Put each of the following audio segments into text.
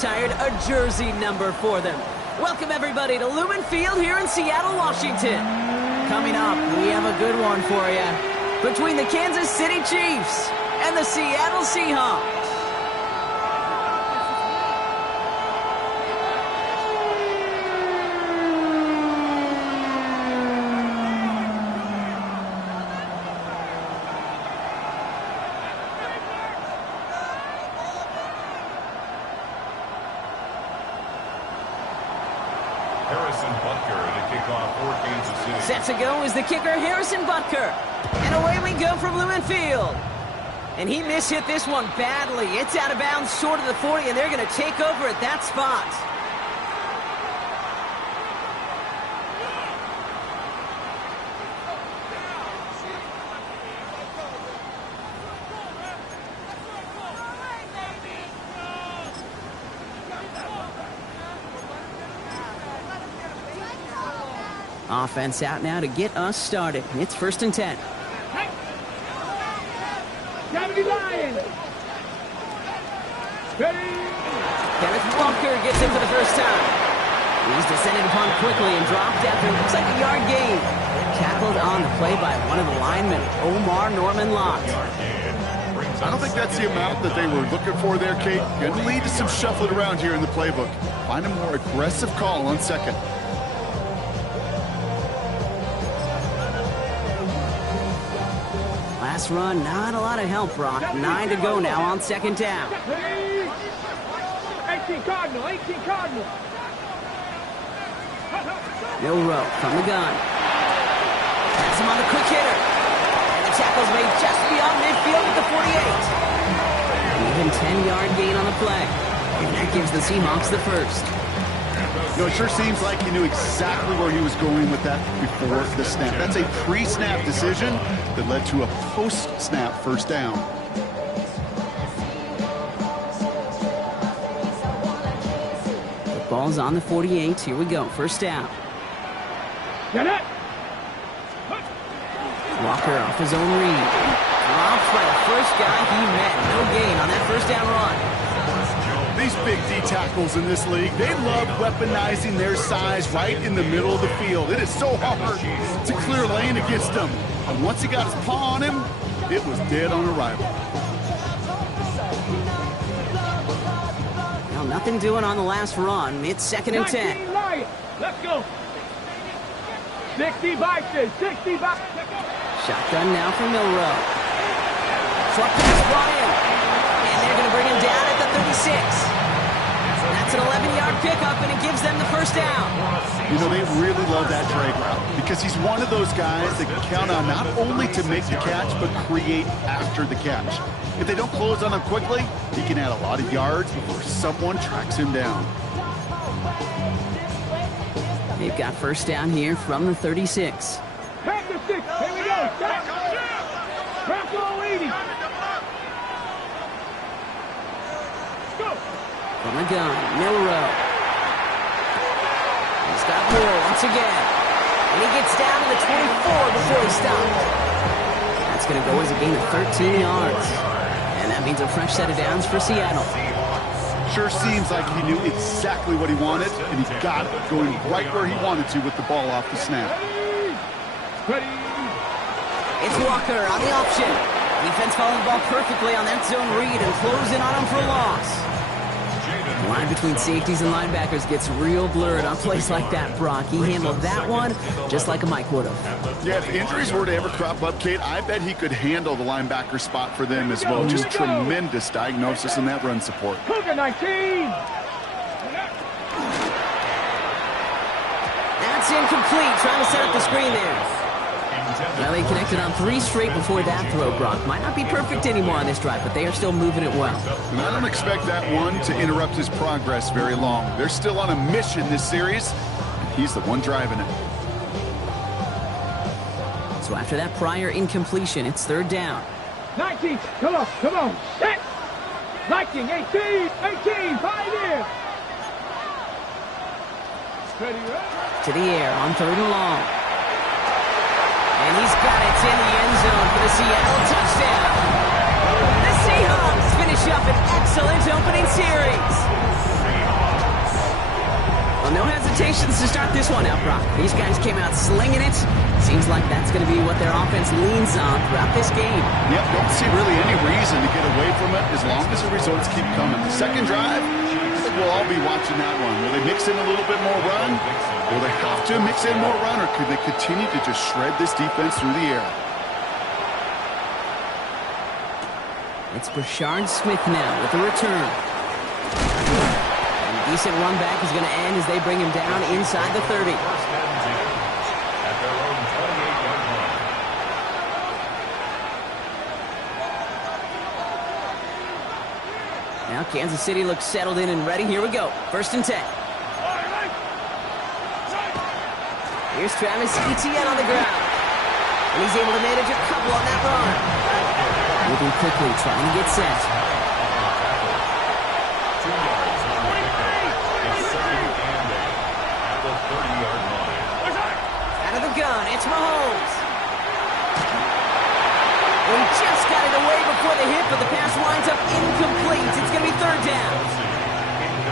Retired a jersey number for them. Welcome everybody to Lumen Field here in Seattle, Washington. Coming up, we have a good one for you. Between the Kansas City Chiefs and the Seattle Seahawks. Set to go is the kicker, Harrison Butker. And away we go from Lumen Field. And he mishit this one badly. It's out of bounds short of the 40, and they're going to take over at that spot. Offense out now to get us started. It's 1st and 10. Kenneth Walker gets in for the first time. He's descended upon quickly and dropped after it looks like a yard gain. Tackled on the play by one of the linemen, Omar Norman Lott. I don't think that's the amount that they were looking for there, Kate. Going to lead to some shuffling around here in the playbook. Find a more aggressive call on second. Last run, not a lot of help, Brock. 9 to go now on 2nd down. 18 Cardinal, 18 Cardinal. Milrow from the gun. That's him on the quick hitter. And the tackle's made just beyond midfield at the 48. Even 10-yard gain on the play. And that gives the Seahawks the first. You know, it sure seems like he knew exactly where he was going with that before the snap. That's a pre-snap decision that led to a post-snap first down. The ball's on the 48. Here we go. First down. Get it. Walker off his own read. Dropped by the first guy he met. No gain on that first down run. These big D tackles in this league, they love weaponizing their size right in the middle of the field. It is so hard to clear lane against them. And once he got his paw on him, it was dead on arrival. Well, nothing doing on the last run. It's 2nd and 10. Let's go. 60 boxes, 60 boxes. Shotgun now for Milrow. Truck is flying. And they're going to bring him down at the 36. That's an 11-yard pickup, and it gives them the first down. You know, they really love that drag route because he's one of those guys that can count on not only to make the catch, but create after the catch. If they don't close on him quickly, he can add a lot of yards before someone tracks him down. They've got first down here from the 36. Back to 6. Here we go. Back to 80. From the gun, Milrow. He's got more once again. And he gets down to the 24 before he stopped. That's going to go as a gain of 13 yards. And that means a fresh set of downs for Seattle. Sure seems like he knew exactly what he wanted, and he got it going right where he wanted to with the ball off the snap. It's Walker on the option. Defense following the ball perfectly on that zone read and closing on him for a loss. The line between safeties and linebackers gets real blurred on plays like that, Brock. He handled that one just like a Mike would have. Yeah, if injuries were to ever crop up, Kate, I bet he could handle the linebacker spot for them as well. Just tremendous diagnosis in that run support. Cougar 19. That's incomplete. Trying to set up the screen there. Well, they connected on 3 straight before that throw, Brock. Might not be perfect anymore on this drive, but they are still moving it well. And I don't expect that one to interrupt his progress very long. They're still on a mission this series, and he's the one driving it. So after that prior incompletion, it's 3rd down. 19, come on, come on, set! 19, 18, 18, 5 here! To the air on 3rd and long. And he's got it in the end zone for the Seattle touchdown. The Seahawks finish up an excellent opening series. expectations to start this one out, Brock. These guys came out slinging it. Seems like that's going to be what their offense leans on throughout this game. Yep, don't see really any reason to get away from it as long as the results keep coming. The second drive, I think we'll all be watching that one. Will they mix in a little bit more run? Will they have to mix in more run, or could they continue to just shred this defense through the air? It's Brashard Smith now with the return. And a decent run back is going to end as they bring him down inside the 30. Now Kansas City looks settled in and ready. Here we go. 1st and 10. Here's Travis Etienne on the ground. And he's able to manage a couple on that run. Moving quickly, trying to get set. Out of the gun, it's Mahomes. He just got it away before the hit, but the pass winds up incomplete. It's going to be 3rd down.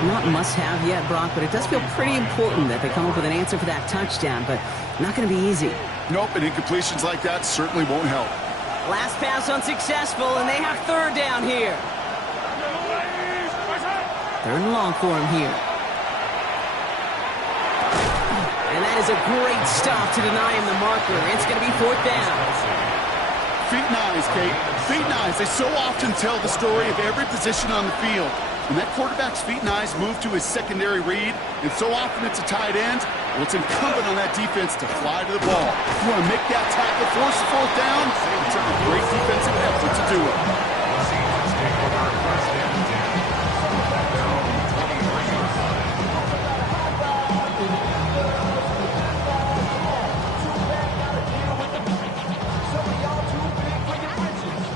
Not must-have yet, Brock, but it does feel pretty important that they come up with an answer for that touchdown, but not going to be easy. Nope, and incompletions like that certainly won't help. Last pass unsuccessful, and they have 3rd down here. 3rd and long for him here. And that is a great stop to deny him the marker. It's going to be 4th down. Feet and eyes, Kate. Feet and eyes. They so often tell the story of every position on the field. When that quarterback's feet and eyes move to his secondary read, and so often it's a tight end, well, it's incumbent on that defense to fly to the ball. If you want to make that tackle, force the 4th down, it's a great defensive effort to do it.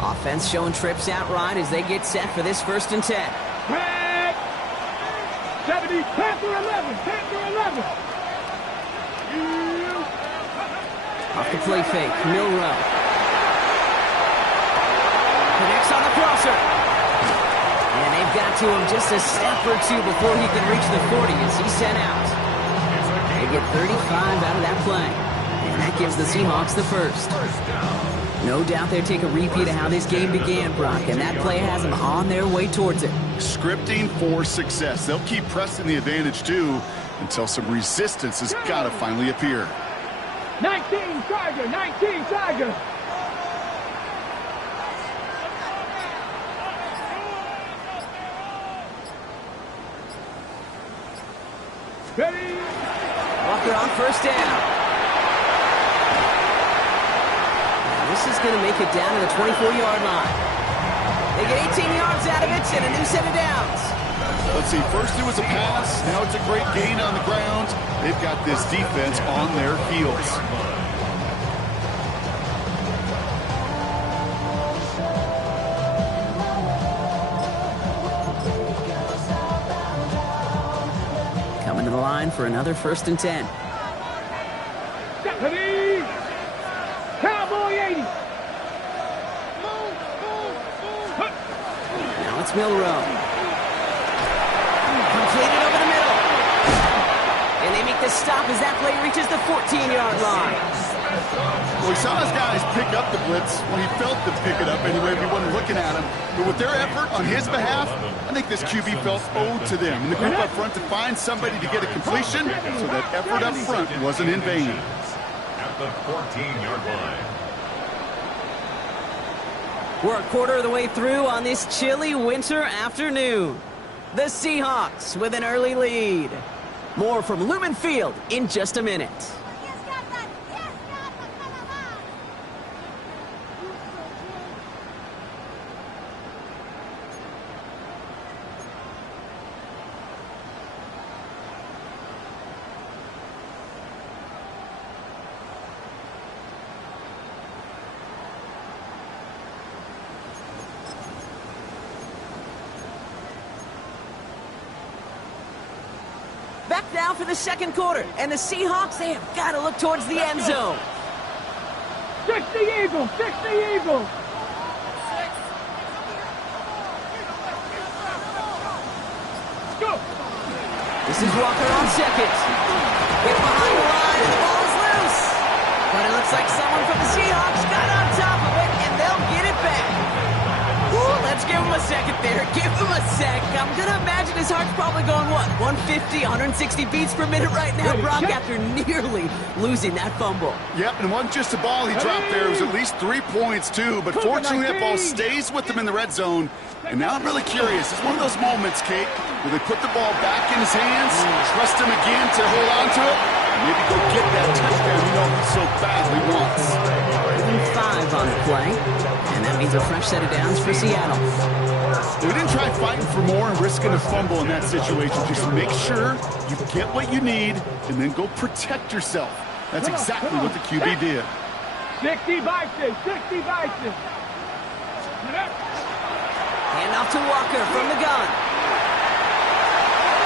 Offense showing trips out right as they get set for this 1st and 10. Red. 70, Panther 11, Panther 11. Off the play fake, Milrow. Connects on the crosser. And they've got to him just a step or two before he can reach the 40 as he's sent out. They get 35 out of that play. And that gives the Seahawks the 1st. No doubt they'll take a repeat of how this game began, Brock, and that play has them on their way towards it. Scripting for success. They'll keep pressing the advantage, too, until some resistance has got to finally appear. 19 Tiger, 19 Tiger. Ready. Walker on 1st down. This is going to make it down to the 24-yard line. They get 18 yards out of it and a new set of downs. Let's see, first it was a pass, now it's a great gain on the ground. They've got this defense on their heels. Coming to the line for another 1st and 10. Deputy. Cowboy 80. Now it's Milrow. Completed over the middle. And they make the stop as that play reaches the 14-yard line. Well, he saw his guys pick up the blitz. Well, he felt them pick it up anyway if he wasn't looking at him. But with their effort on his behalf, I think this QB felt owed to them. And the group up front to find somebody to get a completion, so that effort up front wasn't in vain. At the 14-yard line. We're a quarter of the way through on this chilly winter afternoon. The Seahawks with an early lead. More from Lumen Field in just a minute. Back now for the 2nd quarter, and the Seahawks, they have got to look towards the end zone. 60 Eagles, 60 Eagles. Go. This is Walker on second. Get behind the line, and the ball is loose. But it looks like someone from the Seahawks got on top of it, and they'll get it back. Ooh, let's give him a second there. Give him a sec. I'm going to imagine his heart's probably going, what, 150, 160 beats per minute right now, Brock, after nearly losing that fumble. Yep, and it wasn't just a ball he dropped there. It was at least 3 points, too. But fortunately, that ball stays with him in the red zone. And now I'm really curious. It's one of those moments, Kate, where they put the ball back in his hands, trust him again to hold on to it, and maybe go get that touchdown you know he so badly wants. 5 on the play, and that means a fresh set of downs for Seattle. We didn't try fighting for more and risking a fumble in that situation. Just make sure you get what you need and then go protect yourself. That's exactly what the QB did. 60 Vikings, 60 Vikings. Hand off to Walker from the gun.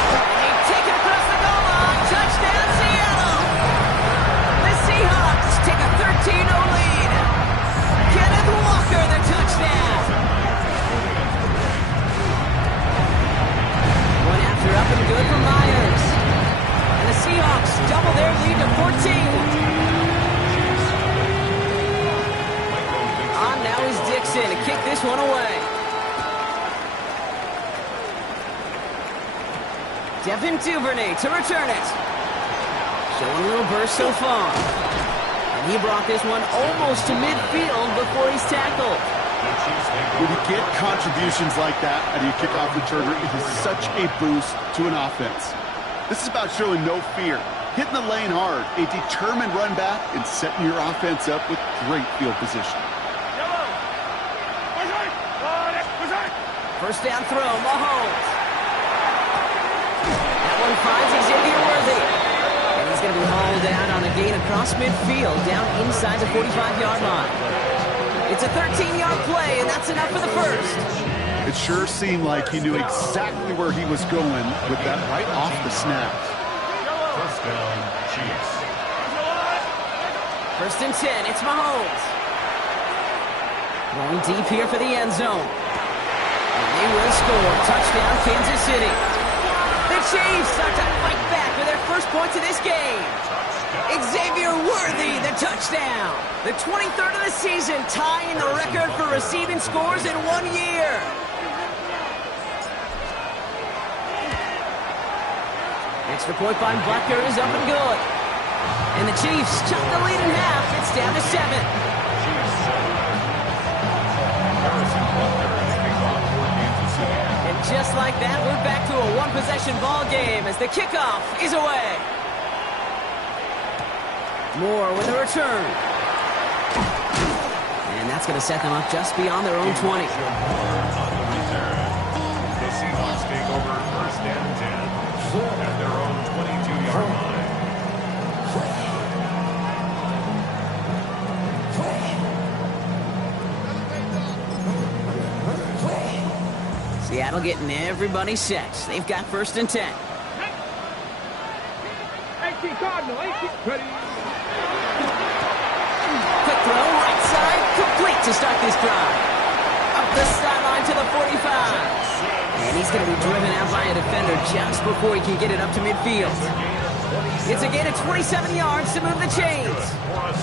And they take it across the goal line. Touchdown, Seattle! The Seahawks take a 13-0 lead. Kenneth Walker, the touchdown. One after up and good for Myers. And the Seahawks double their lead to 14. On now is Dixon to kick this one away. Devin Duvernay to return it. Showing a little burst so far. And he brought this one almost to midfield before he's tackled. When you get contributions like that out of your kickoff returner, it is such a boost to an offense. This is about showing no fear, hitting the lane hard, a determined run back, and setting your offense up with great field position. First down throw, Mahomes. That one finds Xavier Worthy. And he's going to be hauled out on a gain across midfield, down inside the 45-yard line. It's a 13-yard play, and that's enough for the first. It sure seemed like he knew exactly where he was going with that right off the snap. First down, Chiefs. First and 10, it's Mahomes. Going deep here for the end zone. And they will score. Touchdown, Kansas City. The Chiefs start to fight back with their first points of this game. Xavier Worthy, the touchdown. The 23rd of the season, tying the record for receiving scores in 1 year. Extra point by Butker is up and good. And the Chiefs chop the lead in half. It's down to 7. And just like that, we're back to a one-possession ball game as the kickoff is away. Moore with a return. And that's going to set them up just beyond their own 20. The Seahawks take over first and 10 at their own 22-yard line. Seattle getting everybody set. They've got first and 10. 18 Cardinal, 18. Ready. Quick throw, right side, complete to start this drive. Up the sideline to the 45. And he's going to be driven out by a defender just before he can get it up to midfield. It's a gain of 27 yards to move the chains.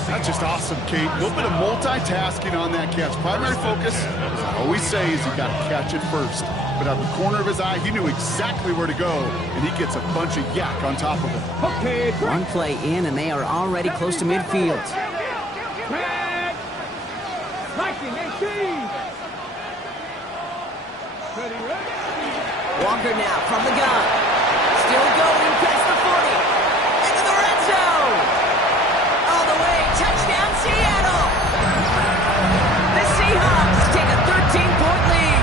That's just awesome, Kate. A little bit of multitasking on that catch. Primary focus, as I always say, is you got to catch it first. But out of the corner of his eye, he knew exactly where to go, and he gets a bunch of yak on top of it. Okay, One play in, and they are already close to midfield. Red. Viking, 18. Ready, ready. Walker now from the gun. Still going past the 40. Into the red zone. All the way. Touchdown, Seattle. The Seahawks take a 13-point lead.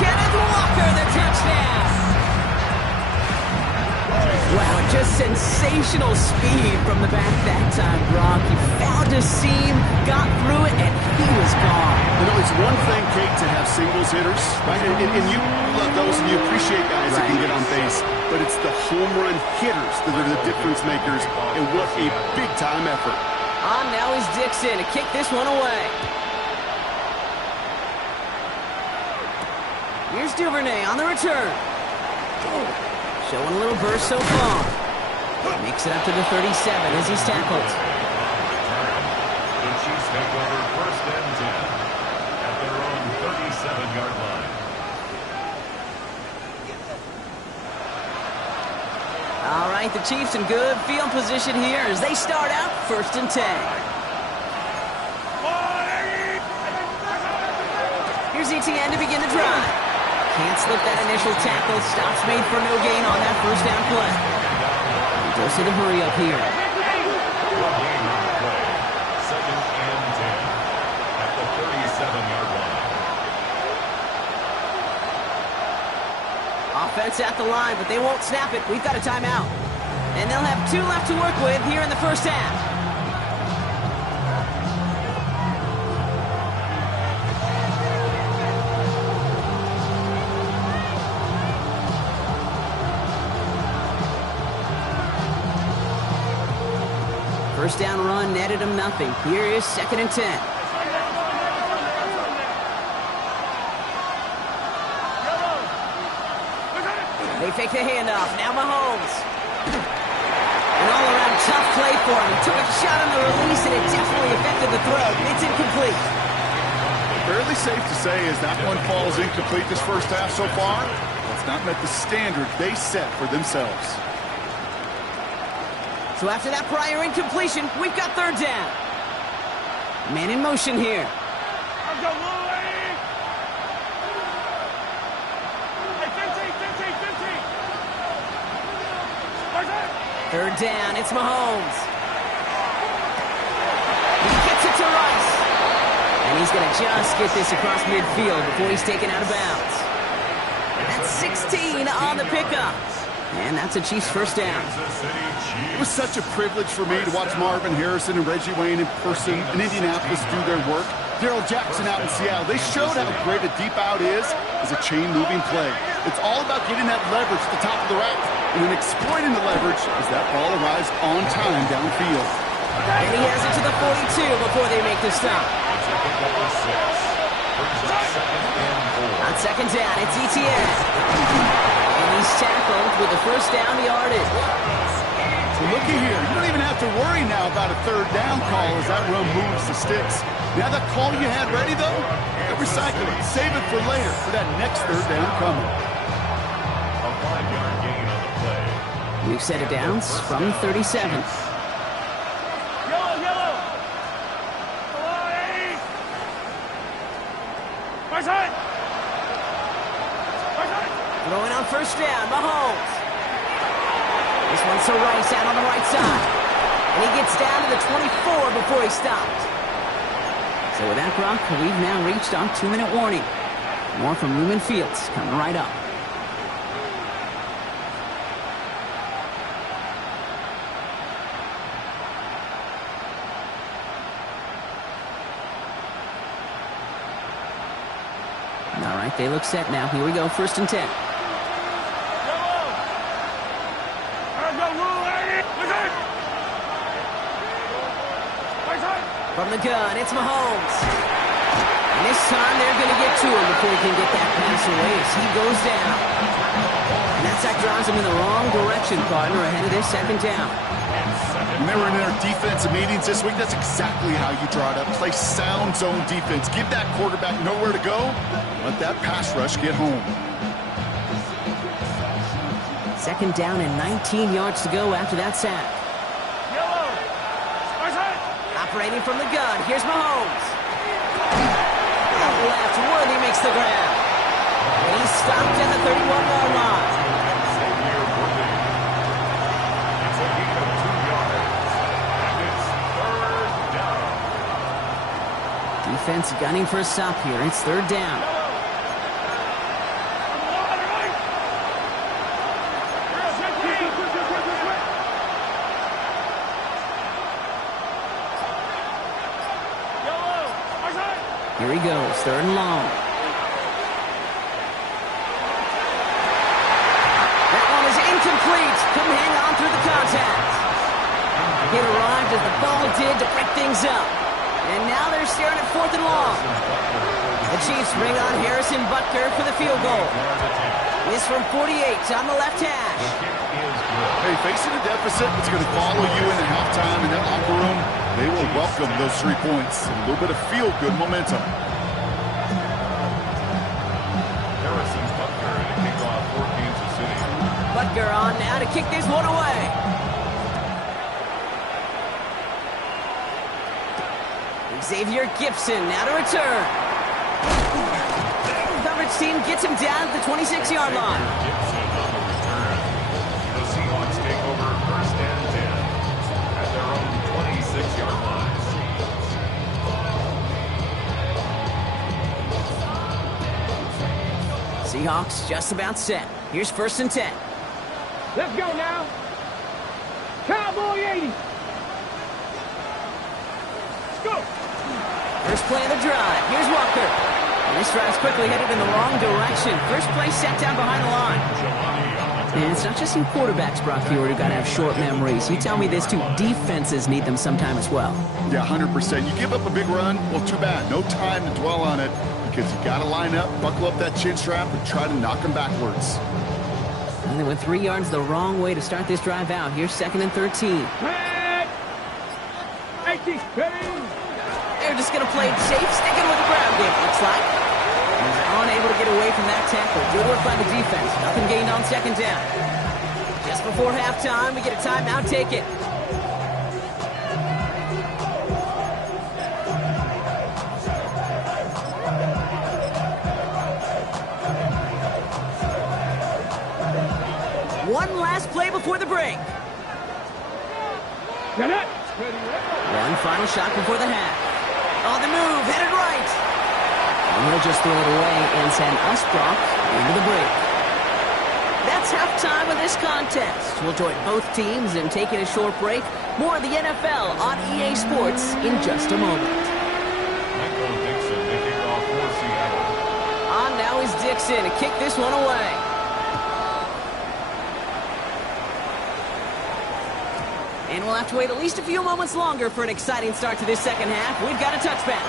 Kenneth Walker, the touchdown. Wow, just sensational speed from the back that time, Brock. He found a seam, got through it, and he was gone. You know, it's one thing, Kate, to have singles hitters, right? And you love those, and you appreciate guys that can get on base. But it's the home run hitters that are the difference makers, and what a big-time effort. On now is Dixon to kick this one away. Here's Duvernay on the return. Showing a little burst so far. Makes it up to the 37 as he's tackled. The Chiefs take over first and 10 at their own 37-yard line. All right, the Chiefs in good field position here as they start out first and 10. Here's ETN to begin the drive. Can't slip that initial tackle. Stops made for no gain on that first down play. He goes to the hurry up here. Second and 10 at the 37-yard line. Offense at the line, but they won't snap it. We've got a timeout. And they'll have 2 left to work with here in the first half. First down run netted him nothing. Here is second and 10. They fake the handoff. Now Mahomes. An all-around tough play for him. He took a shot on the release, and it definitely affected the throw. It's incomplete. Fairly safe to say as that one falls incomplete this first half so far. It's not met the standard they set for themselves. So after that prior incompletion, we've got third down. Man in motion here. Third down, it's Mahomes. He gets it to Rice. And he's going to just get this across midfield before he's taken out of bounds. That's 16 on the pickup. And that's a Chiefs first down. It was such a privilege for me to watch Marvin Harrison and Reggie Wayne in person in Indianapolis do their work. Darryl Jackson out in Seattle. They showed how great a deep out is as a chain-moving play. It's all about getting that leverage at the top of the route and then exploiting the leverage as that ball arrives on time downfield. And he has it to the 42 before they make the stop. On second down, it's ETN. And he's tackled with the first down yardage. So looky here. You don't even have to worry now about a third down call as that run moves the sticks. Now that call you had ready, though, recycle it. Save it for later for that next third down coming. A 5-yard gain on the play. We've set it down from the 37. Throwing on first down, Mahomes. This one's to Rice out on the right side. And he gets down to the 24 before he stops. So with that, Brock, we've now reached our 2-minute warning. More from Lumen Fields coming right up. All right, they look set now. Here we go, first and 10. From the gun, it's Mahomes. And this time they're going to get to him before he can get that pass away as he goes down. And that sack drives him in the wrong direction, partner, ahead of this second down. When they were in their defensive meetings this week, that's exactly how you draw it up. Play sound zone defense. Give that quarterback nowhere to go. Let that pass rush get home. Second down and 19 yards to go after that sack. Operating from the gun, here's Mahomes. Out left, Worthy makes the grab. And he's stopped at the 31-yard line. It's a gain of 2 yards. And it's third down. Defense gunning for a stop here. It's third down. Here he goes, third and long. That one is incomplete. Couldn't hang on through the contact. It arrived as the ball did to break things up. And now they're staring at fourth and long. The Chiefs bring on Harrison Butker for the field goal. This from 48 on the left hash. Hey, facing a deficit, it's going to follow you into halftime in that locker room. They will welcome those 3 points. A little bit of feel-good momentum. Harrison Butker to kick off for Kansas City. Butker on now to kick this one away. Xavier Gibson now to return. Coverage team gets him down at the 26-yard line. Gibson on the return. The Seahawks take over first and 10 at their own 26-yard line. Seahawks just about set. Here's first and 10. Let's go now. Cowboy 80. Let's go. First play of the drive. Here's Walker. And this drive's quickly headed in the wrong direction. First play set down behind the line. And it's not just you quarterbacks, Brock Hewitt, who got to have short memories. You tell me this too. Defenses need them sometime as well. Yeah, 100%. You give up a big run, well, too bad. No time to dwell on it because you got to line up, buckle up that chin strap, and try to knock them backwards. And they went 3 yards the wrong way to start this drive out. Here's second and 13. Pat. 80. Ready. They're just going to play it safe, sticking with the ground game, looks like. And they're unable to get away from that tackle. Good work by the defense. Nothing gained on second down. Just before halftime, we get a timeout. Take it. One last play before the break. Get it. One final shot before the half. On the move, headed right. And he'll just throw it away and send us, Brock, into the break. That's halftime of this contest. We'll join both teams in taking a short break. More of the NFL on EA Sports in just a moment. Michael Dixon to kick off for Seattle. On now is Dixon to kick this one away. And we'll have to wait at least a few moments longer for an exciting start to this second half. We've got a touchback.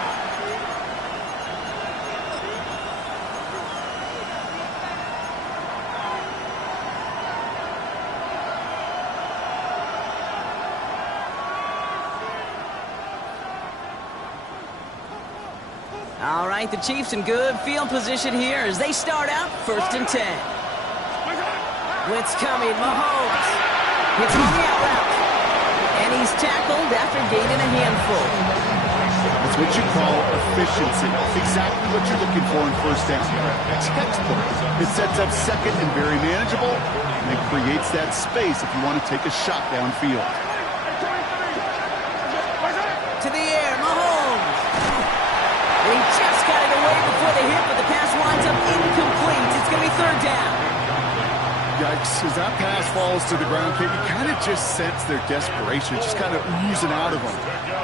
All right, the Chiefs in good field position here as they start out first and 10. Blitz coming, Mahomes. Hits on the out route. And he's tackled after gaining a handful. That's what you call efficiency. Exactly what you're looking for in first down. Textbook. It sets up second and very manageable, and it creates that space if you want to take a shot downfield. To the air, Mahomes. And he just got it away before the hit, but the pass winds up incomplete. It's going to be third down. Yikes, as that pass falls to the ground, Kate, you kind of just sense their desperation, just kind of oozing out of them.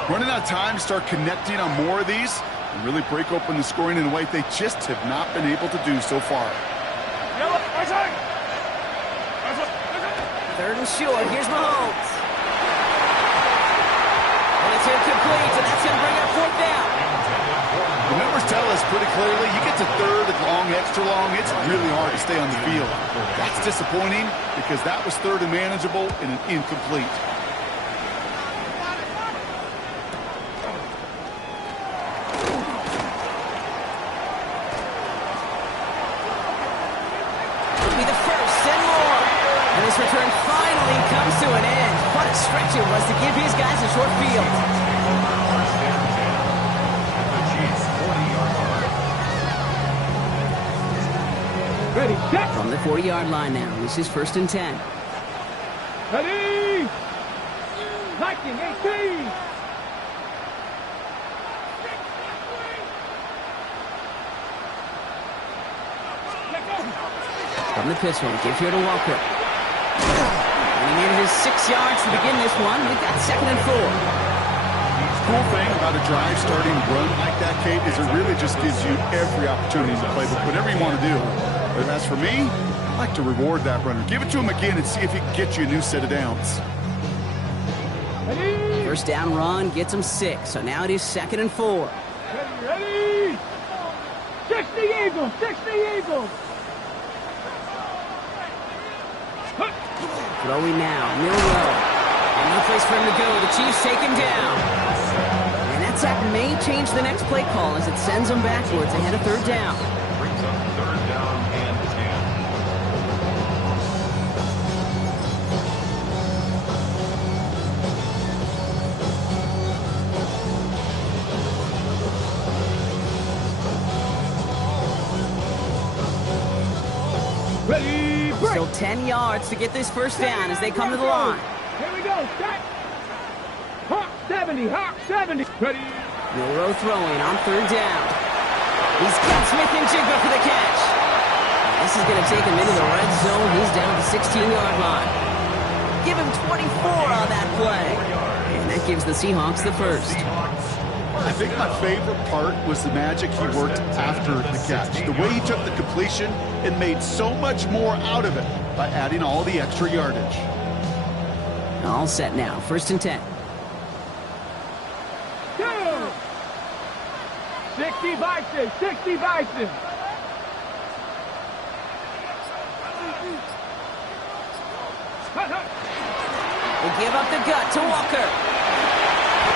Running out of time to start connecting on more of these and really break open the scoring in a way they just have not been able to do so far. Third and short, here's Mahomes. And it's incomplete, and that's going to bring up fourth down. The numbers tell us pretty clearly, you get to third and long, extra long, it's really hard to stay on the field. That's disappointing because that was third and manageable and an incomplete. It'll be the first and more. And this return finally comes to an end. What a stretch it was to give his guys a short field. Ready, set. From the 40-yard line now, this is first and 10. Ready. Liking 18. From the pistol, give here to Walker. And he needed his 6 yards to begin this one. We've got second and 4. Cool thing about a drive starting run like that, Kate, is it really just gives you every opportunity to play whatever you want to do. But as for me, I like to reward that runner. Give it to him again and see if he can get you a new set of downs. Ready. First down run gets him 6. So now it is second and 4. Ready. 60 Eagles. 60 Eagles. Throwing now, Milrow. And no place for him to go. The Chiefs take him down. And that sack may change the next play call as it sends them backwards ahead of third down. Brings up third down and 10. Ready, break. Still 10 yards to get this first down as they come to the line. Here we go, set. Hawk 70, Hawk 70. Ready. Milrow throwing on third down. He's got Smith and Jigba for the catch. This is going to take him into the red zone. He's down to the 16-yard line. Give him 24 on that play. And that gives the Seahawks the first. I think my favorite part was the magic he worked after the catch. The way he took the completion and made so much more out of it by adding all the extra yardage. All set now. First and 10. Go. 60 Bison, 60 Bison. Will give up the gut to Walker.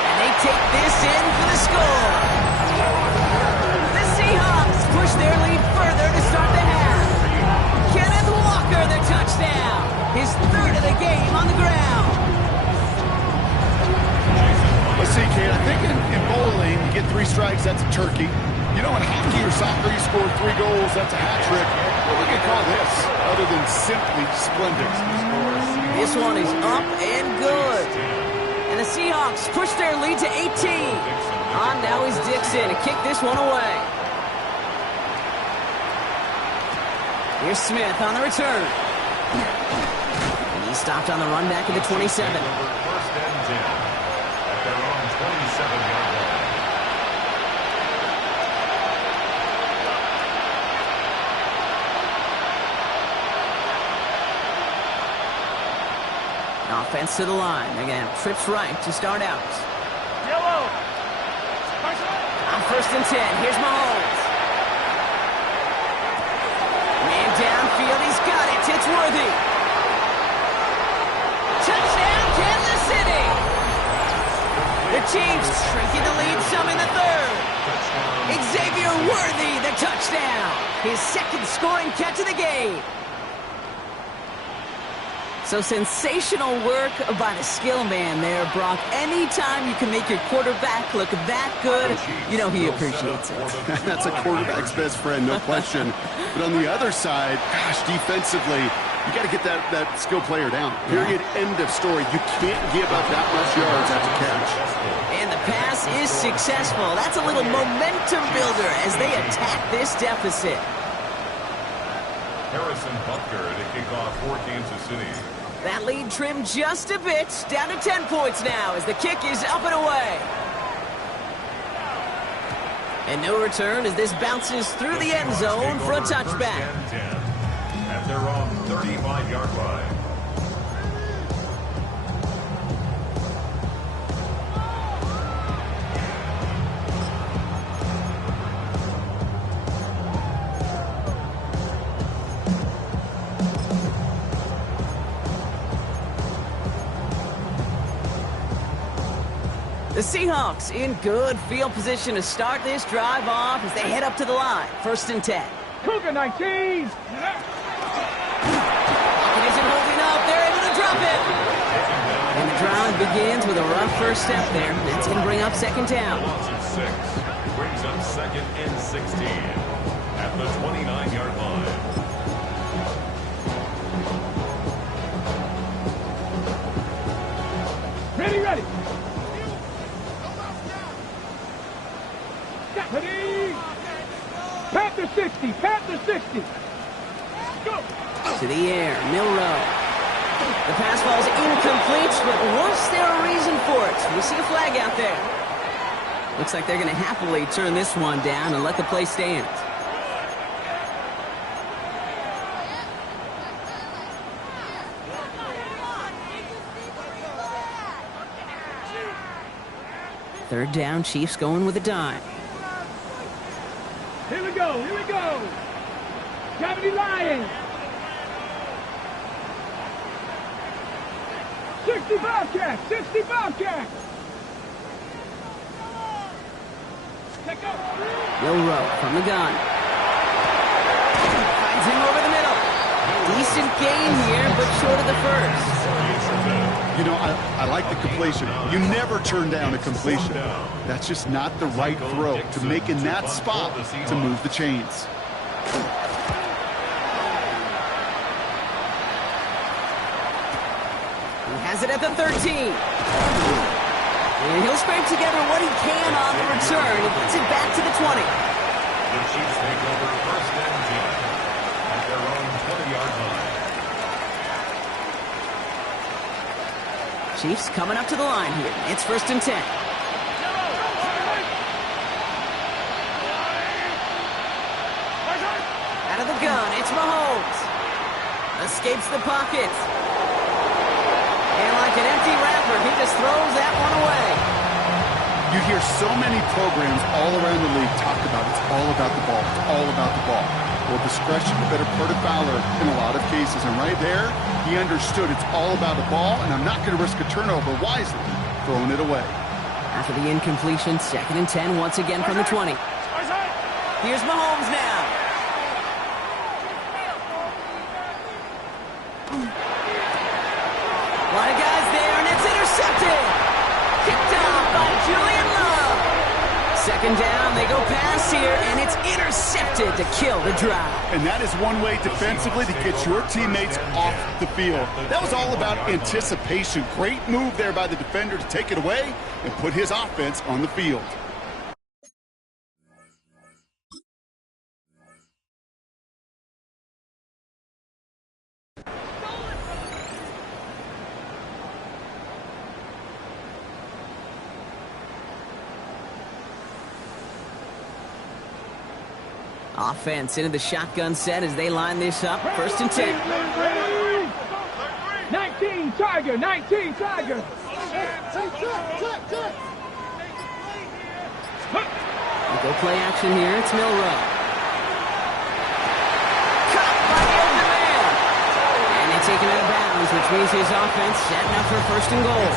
And they take this in for the score. The Seahawks push their lead further to start the half. Kenneth Walker, the touchdown. His third of the game on the ground. Let's see, Kate, I think in bowling, you get 3 strikes, that's a turkey. You know, in hockey or soccer, you score 3 goals, that's a hat trick. What we can call this, other than simply splendid? This one is up and good. And the Seahawks push their lead to 18. On now is Dixon to kick this one away. Here's Smith on the return. And he stopped on the run back at the 27. First and 10 at their own 27-yard line. Offense to the line. They're going to have trips right to start out. Yellow. On first and 10, here's Mahomes. Man downfield, he's got it. It's Worthy. Touchdown, Kansas City. The Chiefs shrinking the lead some in the third. Xavier Worthy, the touchdown. His second scoring catch of the game. So sensational work by the skill man there, Brock. Anytime you can make your quarterback look that good, you know he appreciates it. That's a quarterback's best friend, no question. But on the other side, gosh, defensively, you got to get that skill player down. Period, end of story. You can't give up that much yards after catch. And the pass is successful. That's a little momentum builder as they attack this deficit. Harrison Butker to kick off for Kansas City. That lead trimmed just a bit, down to 10 points now as the kick is up and away. And no return as this bounces through the end zone for a touchback. First and 10 at their own 35-yard line. The Seahawks in good field position to start this drive off as they head up to the line. First and 10. Cougar 19. It isn't holding up. They're able to drop it. And the drive begins with a rough first step there. That's going to bring up second down. Loss of 6 brings up second and 16 at the 29-yard line. Ready, ready. Ready. Panther 60, Panther 60. Go. To the air, Milrow. The pass falls incomplete, but was there a reason for it? We see a flag out there. Looks like they're going to happily turn this one down and let the play stand. Third down, Chiefs going with a dime. Here we go, here we go. Gravity Lions. 60 Bobcat! 60 Bobcat! Will Rowe from the gun. Finds him over the middle. Decent gain here, but short of the first. You know, I like the completion. You never turn down a completion. That's just not the right throw to make in that spot to move the chains. He has it at the 13. And he'll scrape together what he can on the return and gets it back to the 20. The Chiefs take over first and 10 at their own 20-yard line. Chiefs coming up to the line here. It's first and 10. Out of the gun, it's Mahomes. Escapes the pocket. And like an empty wrapper, he just throws that one away. You hear so many programs all around the league talk about it's all about the ball. It's all about the ball. Well, discretion, the better part of valor in a lot of cases. And right there, he understood it's all about the ball, and I'm not going to risk a turnover wisely, throwing it away. After the incompletion, second and 10 once again from the 20. Here's Mahomes now. A lot of guys there, and it's intercepted. Picked off by Julian Love. Second down, they go pass here, and it's intercepted to kill the drive. And that is one way defensively to get your teammates off the field. That was all about anticipation. Great move there by the defender to take it away and put his offense on the field. Offense into the shotgun set as they line this up. First and 10. 19 Tiger, 19 Tiger. Go play action here. It's Milroe. Caught by the open man. And they take him out of bounds, which means his offense setting up for first and goal.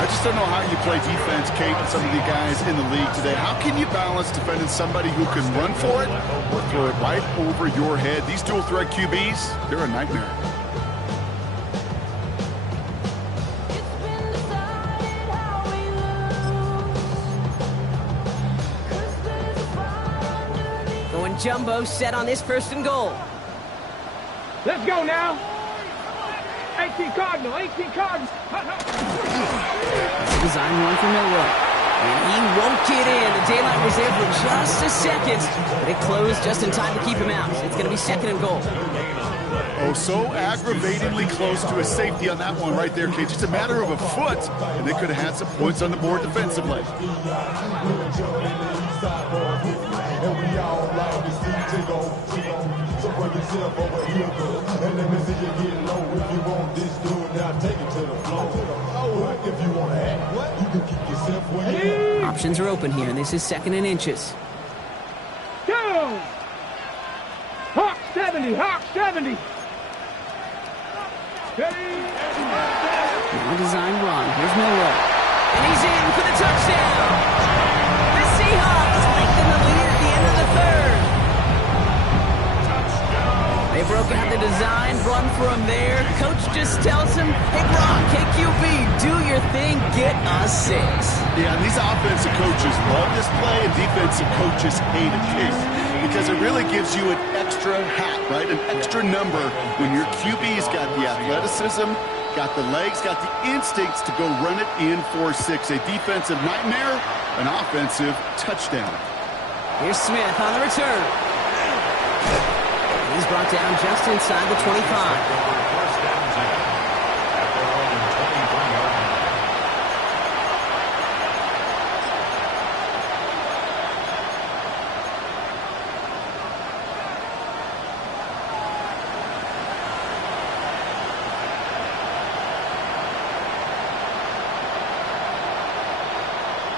I just don't know how you play defense, Kate, and some of the guys in the league today. How can you balance defending somebody who can run for it or throw it right over your head? These dual threat QBs, they're a nightmare. Going jumbo set on this first and goal. Let's go now. 18 Cardinal, 18 Cardinal. Design one for Milroe. And he won't get in. The daylight was there for just a second, but it closed just in time to keep him out. It's going to be second and goal. Oh, so aggravatingly close to a safety on that one right there, Kate. Just a matter of a foot, and they could have had some points on the board defensively. Options are open here, and this is second and inches. Go! Hawk 70, Hawk 70. Now design run. Here's Milroe. And he's in for the touchdown. The Seahawks lengthen the lead at the end of the third. They broke out the design, run for him there. Coach just tells him, hey, Brock, KQB, do your thing, get us 6. Yeah, and these offensive coaches love this play, and defensive coaches hate it, Kate, because it really gives you an extra hat, right? An extra number when your QB's got the athleticism, got the legs, got the instincts to go run it in for 6. A defensive nightmare, an offensive touchdown. Here's Smith on the return. He's brought down just inside the 25.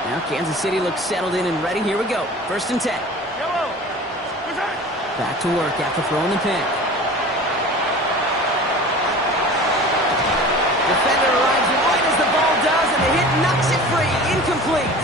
Now Kansas City looks settled in and ready. Here we go. First and 10. Back to work after throwing the pick. Defender knocks it free, incomplete.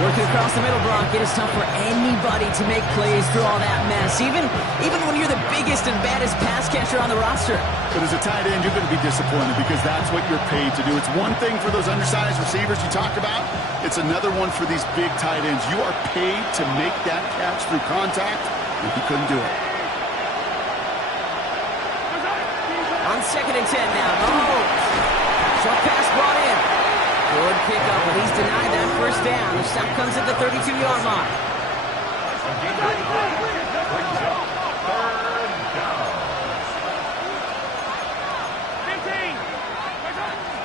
Working across the middle, Brock, it is tough for anybody to make plays through all that mess, even when you're the biggest and baddest pass catcher on the roster. But as a tight end, you're going to be disappointed because that's what you're paid to do. It's one thing for those undersized receivers you talk about. It's another one for these big tight ends. You are paid to make that catch through contact, and he couldn't do it. On 2nd and 10 now, Mahomes. Short pass brought in. Good pickup, but he's denied that first down. The stop comes at the 32-yard line.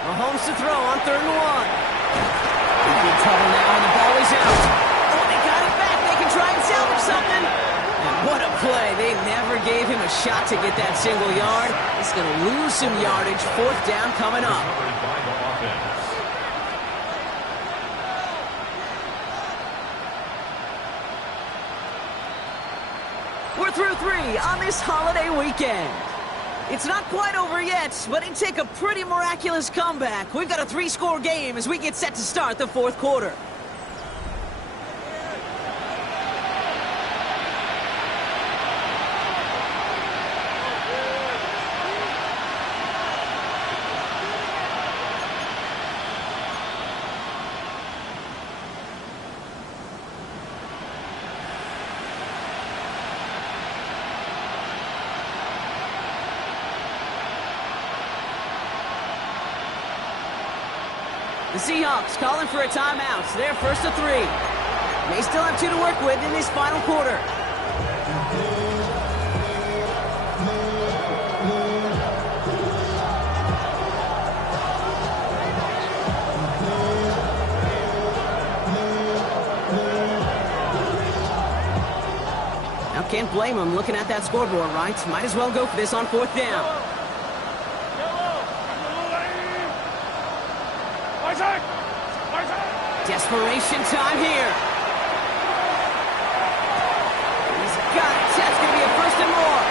Mahomes to throw on 3rd and 1. He's in trouble now, and the ball is out. Oh, they got it back. They can try and salvage something. And what a play. They never gave him a shot to get that single yard. He's going to lose some yardage. 4th down coming up. We're through 3 on this holiday weekend. It's not quite over yet, but it'd take a pretty miraculous comeback. We've got a 3-score game as we get set to start the 4th quarter. The Seahawks calling for a timeout. They're 1st and 3. They still have 2 to work with in this final quarter. Now can't blame them looking at that scoreboard, right? Might as well go for this on 4th down. Desperation time here. He's got it. That's going to be a 1st and more.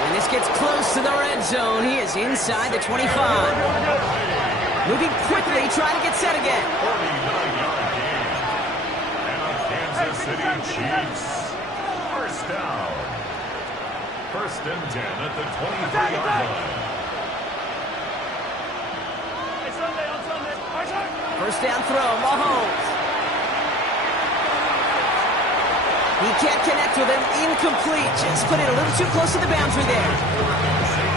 When this gets close to the red zone, he is inside the 25. Moving quickly, trying to get set again. 49-yard gain. And the Kansas City Chiefs. 1st down. 1st and 10 at the 23-yard line. 1st down throw, Mahomes. He can't connect with him. Incomplete. Just put it a little too close to the boundary there.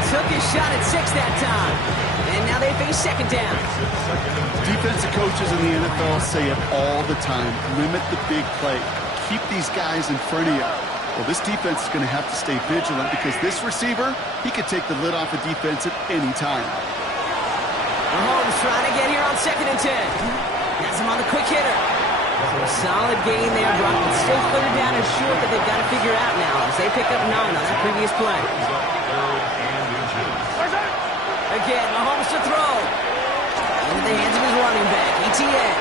Took his shot at 6 that time. And now they face 2nd down. Defensive coaches in the NFL say it all the time. Limit the big play. Keep these guys in front of you. Well, this defense is going to have to stay vigilant because this receiver, he could take the lid off a defense at any time. Mahomes trying to get here on 2nd and 10. Has him on the quick hitter. So a solid gain there, Brock, but still 3rd down and short that they've got to figure out now as they pick up 9 on that previous play. Again, Mahomes to throw. Into the hands of his running back, ETN.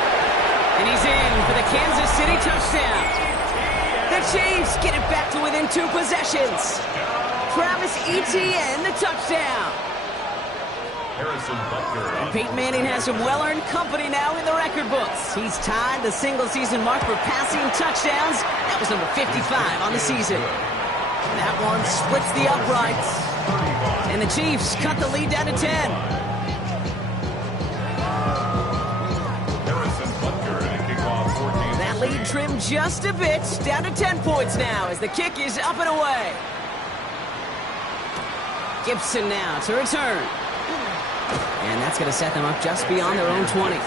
And he's in for the Kansas City touchdown. The Chiefs get it back to within 2 possessions. Travis Etienne, the touchdown. And Peyton Manning has some well-earned company now in the record books. He's tied the single-season mark for passing touchdowns. That was number 55 on the season. That one splits the uprights. And the Chiefs cut the lead down to 10. That lead trimmed just a bit, down to 10 points now as the kick is up and away. Gibson now to return. And that's going to set them up just beyond their own 20. The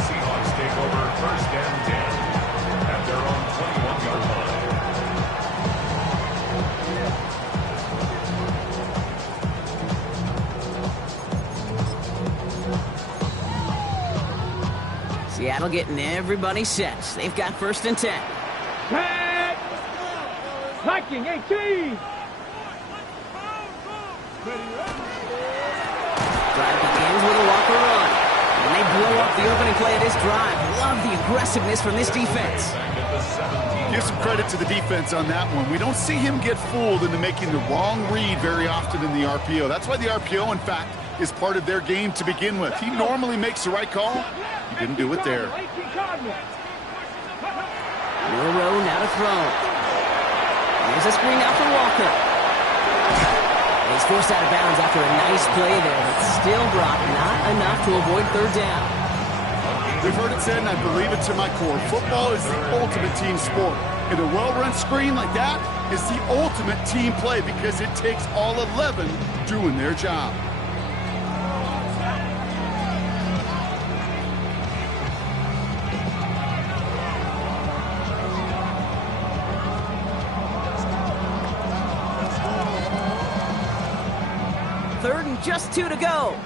Seahawks take over 1st and 10 at their own 21-yard line. Seattle getting everybody set. They've got 1st and 10. Tag! Viking 18! Drive begins with a Walker run. And they blow up the opening play of this drive. Love the aggressiveness from this defense. Give some credit to the defense on that one. We don't see him get fooled into making the wrong read very often in the RPO. That's why the RPO, in fact, is part of their game to begin with. He normally makes the right call. He didn't do it there. Milrow now to throw. Here's a screen out for Walker. He's forced out of bounds after a nice play there, but still brought not enough to avoid third down. We've heard it said, and I believe it to my core, football is the ultimate team sport. And a well-run screen like that is the ultimate team play because it takes all 11 doing their job. Third and just 2 to go.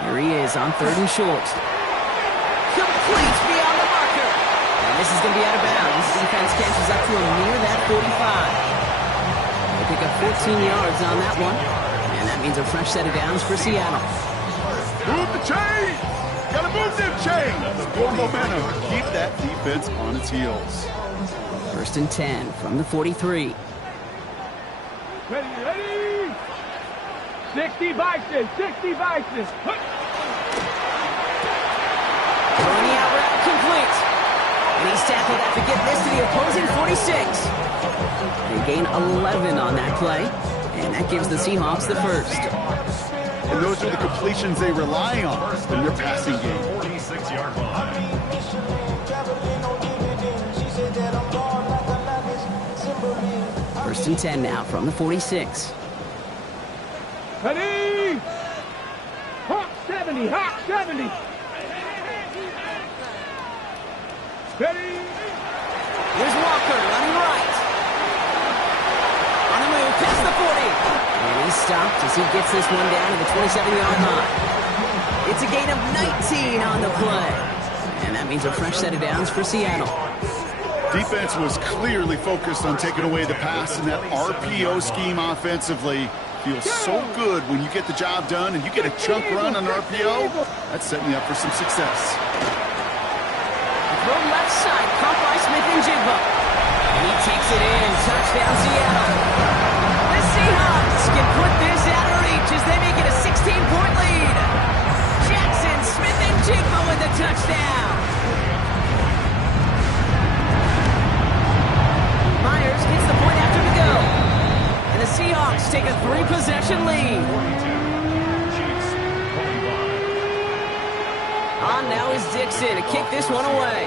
Here he is on 3rd and short. Complete beyond the marker. And this is going to be out of bounds. Defense catches up to him near that 45. They pick up 14 yards on that one. And that means a fresh set of downs for Seattle. Move the chain! Gotta move them chains! More momentum. Keep that defense on its heels. 1st and 10 from the 43. Ready! 60 Bison! 60 Bison! Throwing the out route complete. And he's tackled after getting this to the opposing 46. They gain 11 on that play. And that gives the Seahawks the first. And those are the completions they rely on in their passing game. 46-yard line. 1st and 10 now from the 46. Ready! Hawk 70! Hawk 70! Ready! Here's Walker running right. On the move, past the 40. And he's stopped as he gets this one down to the 27-yard line. It's a gain of 19 on the play. And that means a fresh set of downs for Seattle. Defense was clearly focused on taking away the pass, and that RPO scheme offensively feels so good when you get the job done and you get a chunk run on RPO. That's setting you up for some success. Throw left side, caught by Smith and Jigba. And he takes it in. Touchdown, Seattle. The Seahawks can put this out of reach as they make it a 16-point lead. Jackson, Smith, and Jigba with the touchdown. Myers gets the point after the go. And the Seahawks take a 3-possession lead. On now is Dixon to kick this one away.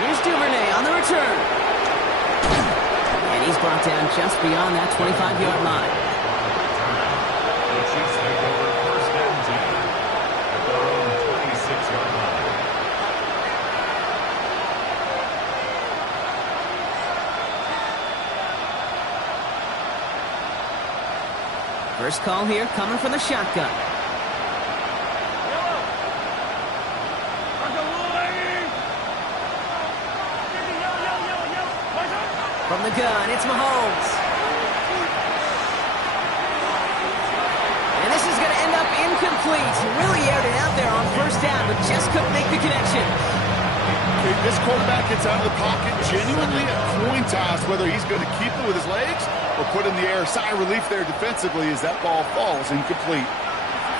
Here's Duvernay on the return. And he's brought down just beyond that 25-yard line. The Chiefs take over 1st and 10 at their own 26-yard line. First call here coming from the shotgun. From the gun, it's Mahomes. And this is going to end up incomplete. Really aired it out there on 1st down, but just couldn't make the connection. Okay, this quarterback gets out of the pocket genuinely a coin toss, whether he's going to keep it with his legs or put in the air. Sigh of relief there defensively as that ball falls incomplete.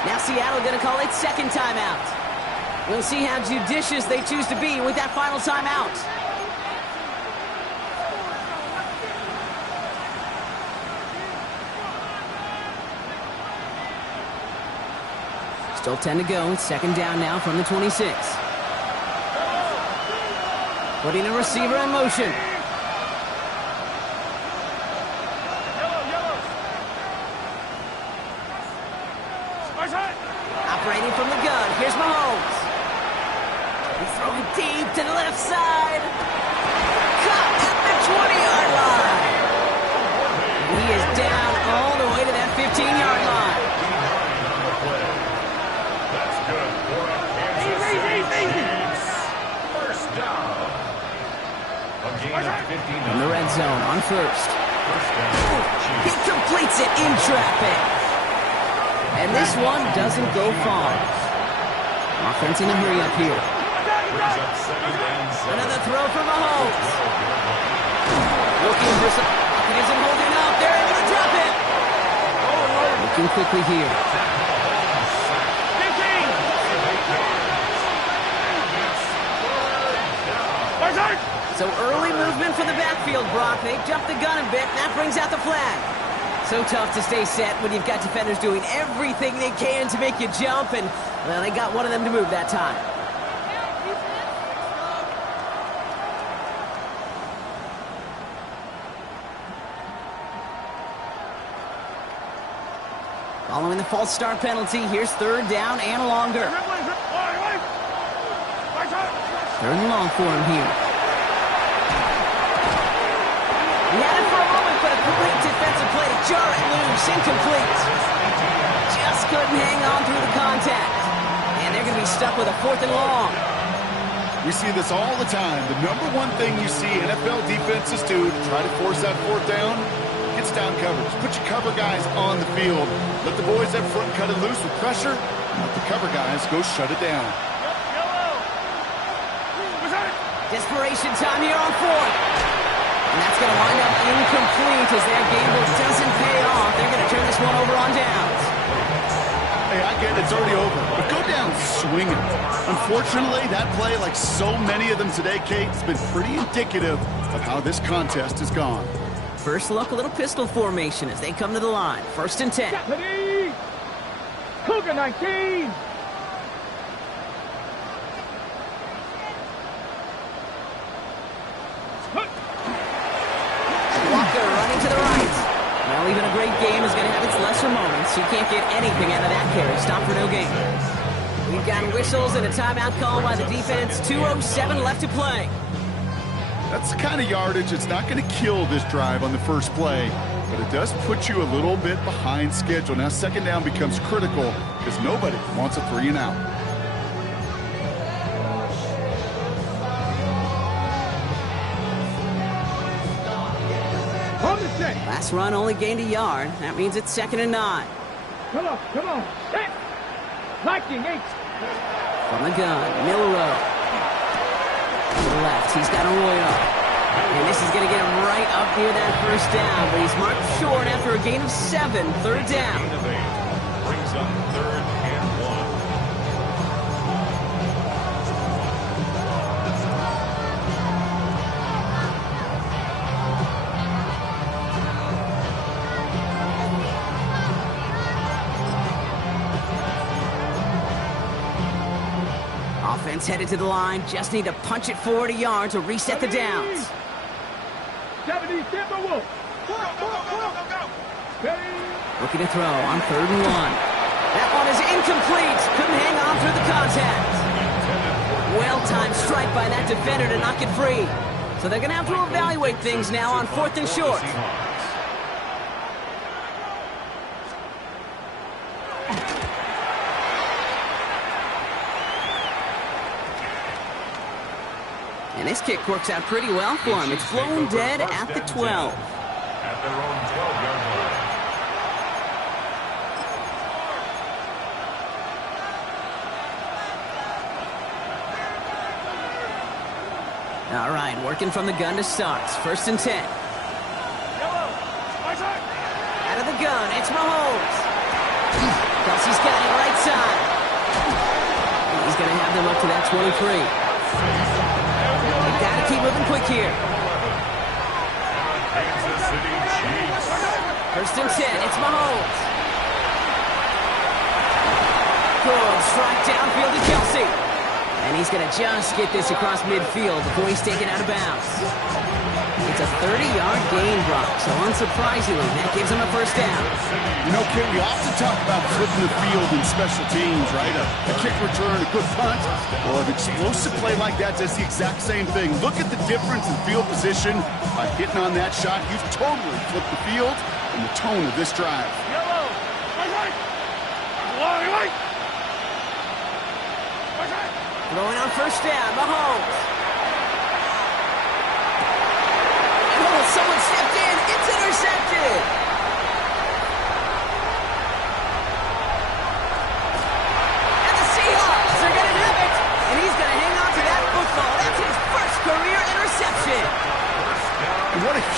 Now Seattle going to call its 2nd timeout. We'll see how judicious they choose to be with that final timeout. Still 10 to go. 2nd down now from the 26. Putting a receiver in motion. Operating from the gun. Here's Mahomes. He's throwing deep to the left side. Caught at the 20-yard line. He is down all the way to that 15-yard line. That's good for a Kansas City Chiefs. 1st down. A gain of 59. In the red zone on 1st. He completes it in traffic. And this one doesn't go far. Offense in a hurry up here. up second and 7. Another throw from Mahomes. Looking for some... He isn't holding up. They're able to drop it. Looking quickly here. So early movement for the backfield, Brock. They jumped the gun a bit. That brings out the flag. So tough to stay set when you've got defenders doing everything they can to make you jump, and, well, they got one of them to move that time. Following the false start penalty, here's third down and longer. Third and long for him here. He had it for a moment, but a great defensive play to jar it loose, incomplete. Just couldn't hang on through the contact. And they're going to be stuck with a 4th and long. We see this all the time. The number one thing you see NFL defenses do to try to force that 4th down, gets down coverage. Put your cover guys on the field. Let the boys up front cut it loose with pressure. Let the cover guys go shut it down. Desperation time here on 4th. And that's going to wind up incomplete as their gamble doesn't pay off. They're going to turn this one over on downs. Hey, I get it. It's already over. But go down swinging. Unfortunately, that play, like so many of them today, Kate, has been pretty indicative of how this contest has gone. First look, a little pistol formation as they come to the line. 1st and 10. Deputy! Cougar 19! Walker running to the right. Well, even a great game is going to have its lesser moments. You can't get anything out of that carry. Stop for no gain. We've got whistles and a timeout call by the defense. 2:07 left to play. That's the kind of yardage that's not going to kill this drive on the first play, but it does put you a little bit behind schedule. Now, second down becomes critical because nobody wants a 3 and out. Last run only gained a yard. That means it's 2nd and 9. Come on. Set. Lightning 8. From the gun, Milrow. To the left, he's got Arroyo. And this is going to get him right up near that 1st down, but he's marked short after a gain of 7. 3rd down. Brings up 3rd and 1. Offense headed to the line. Just need to punch it forward a yard to reset the downs. 70 Timberwolves. Go. Looking to throw on 3rd and 1. That one is incomplete. Couldn't hang on through the contact. Well-timed strike by that defender to knock it free. So they're going to have to evaluate things now on 4th and short. And this kick works out pretty well for him. It's flown dead at the 12. At their own 12-yard line. All right, working from the gun to start. 1st and 10. Out of the gun, it's Mahomes. Kelsey's got it right side. He's going to have them up to that 23. Got to keep moving quick here. Kansas City Chiefs. 1st and 10. It's Mahomes. Good strike downfield to Kelsey. And he's going to just get this across midfield before he's taken out of bounds. It's a 30-yard gain, Brock. So unsurprisingly, that gives him a 1st down. You know, Ken, we often talk about flipping the field in special teams, right? A kick return, a good punt. Well, an explosive play like that does the exact same thing. Look at the difference in field position. By hitting on that shot, you've totally flipped the field and the tone of this drive. Throwing on 1st down, Mahomes. Oh, someone stepped in. It's intercepted. And the Seahawks are going to have it. And he's going to hang on to that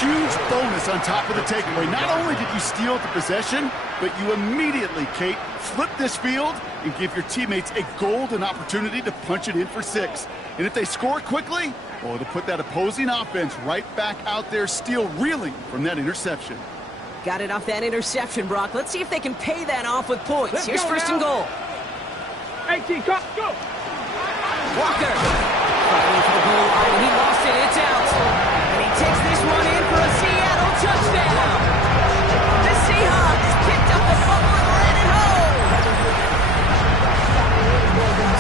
huge bonus on top of the takeaway. Not only did you steal the possession, but you immediately, Kate, flip this field and give your teammates a golden opportunity to punch it in for 6. And if they score quickly, well, it'll put that opposing offense right back out there, still reeling from that interception. Got it off that interception, Brock. Let's see if they can pay that off with points. Let's Here's go first now. and goal. 18, go! Walker. Fighting for the goal line, and he lost it. It's out. And he takes this one in for a Seattle touchdown. The Seahawks picked up the fumble and ran it home.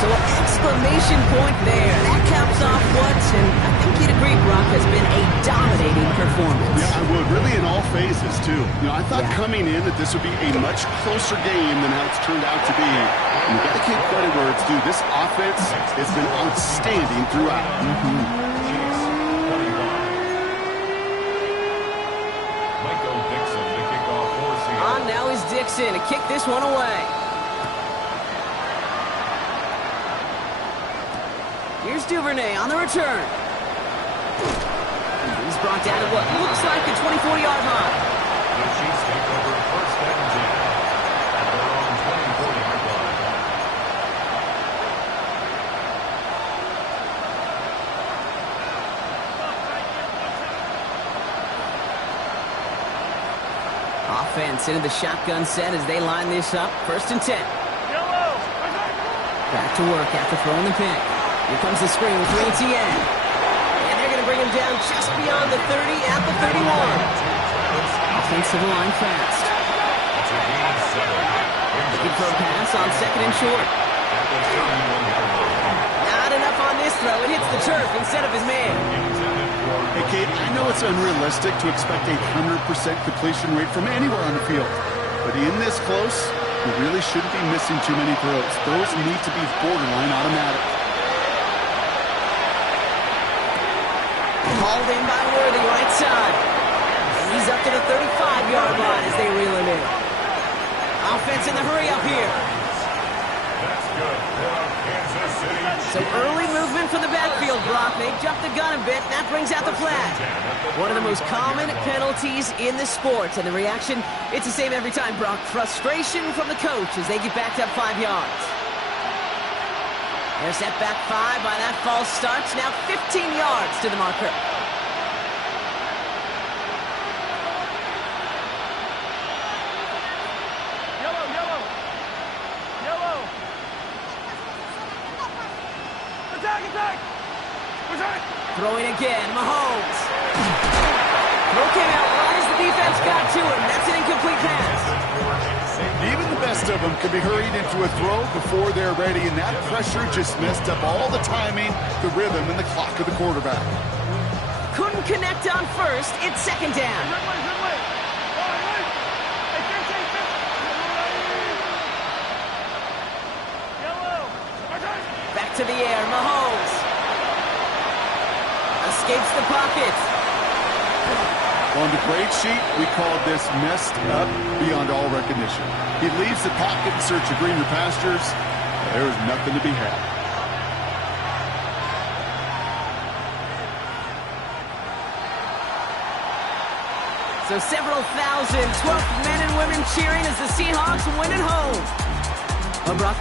So an exclamation point there. That caps off what, and I think you'd agree, Brock, has been a dominating performance. Yeah, I would. Really in all phases, too. I thought coming in that this would be a much closer game than how it's turned out to be. And you got to give credit where it's due. This offense has been outstanding throughout. On now is Dixon to kick this one away. Here's Duvernay on the return. He's brought down to what looks like the 24-yard line. The Chiefs take over first and 10 at their own 24-yard line. Offense into the shotgun set as they line this up. First and 10. Back to work after throwing the pick. Here comes the screen with 3 Etienne. And they're going to bring him down just beyond the 30 at the 31. Offensive line fast. Looking for a pass on second and short. Not enough on this throw. It hits the turf instead of his man. Hey, Kate, I know it's unrealistic to expect a 100% completion rate from anywhere on the field. But in this close, you really shouldn't be missing too many throws. Those need to be borderline automatic. Hauled in by Worthy, right side. And he's up to the 35-yard line as they reel him in. Offense in the hurry up here. That's good for Kansas City. So early movement from the backfield, Brock. They jumped the gun a bit, and that brings out the flag. One of the most common penalties in the sport, and the reaction, it's the same every time, Brock. Frustration from the coach as they get backed up 5 yards. They're set back 5 by that false start. Now 15 yards to the marker. Yellow. Attack. Throwing again, Mahomes. Throw came out right as the defense got to him. That's an incomplete pass. Even the best of them can be hurried into a throw before they're ready, and that pressure just messed up all the timing, the rhythm, and the clock of the quarterback. Couldn't connect on first. It's second down. Back to the air, Mahomes. Escapes the pocket. On the grade sheet, we called this messed up beyond all recognition. He leaves the pocket in search of greener pastures. There's nothing to be had. So several thousand 12th men and women cheering as the Seahawks win at home. Well, Brock,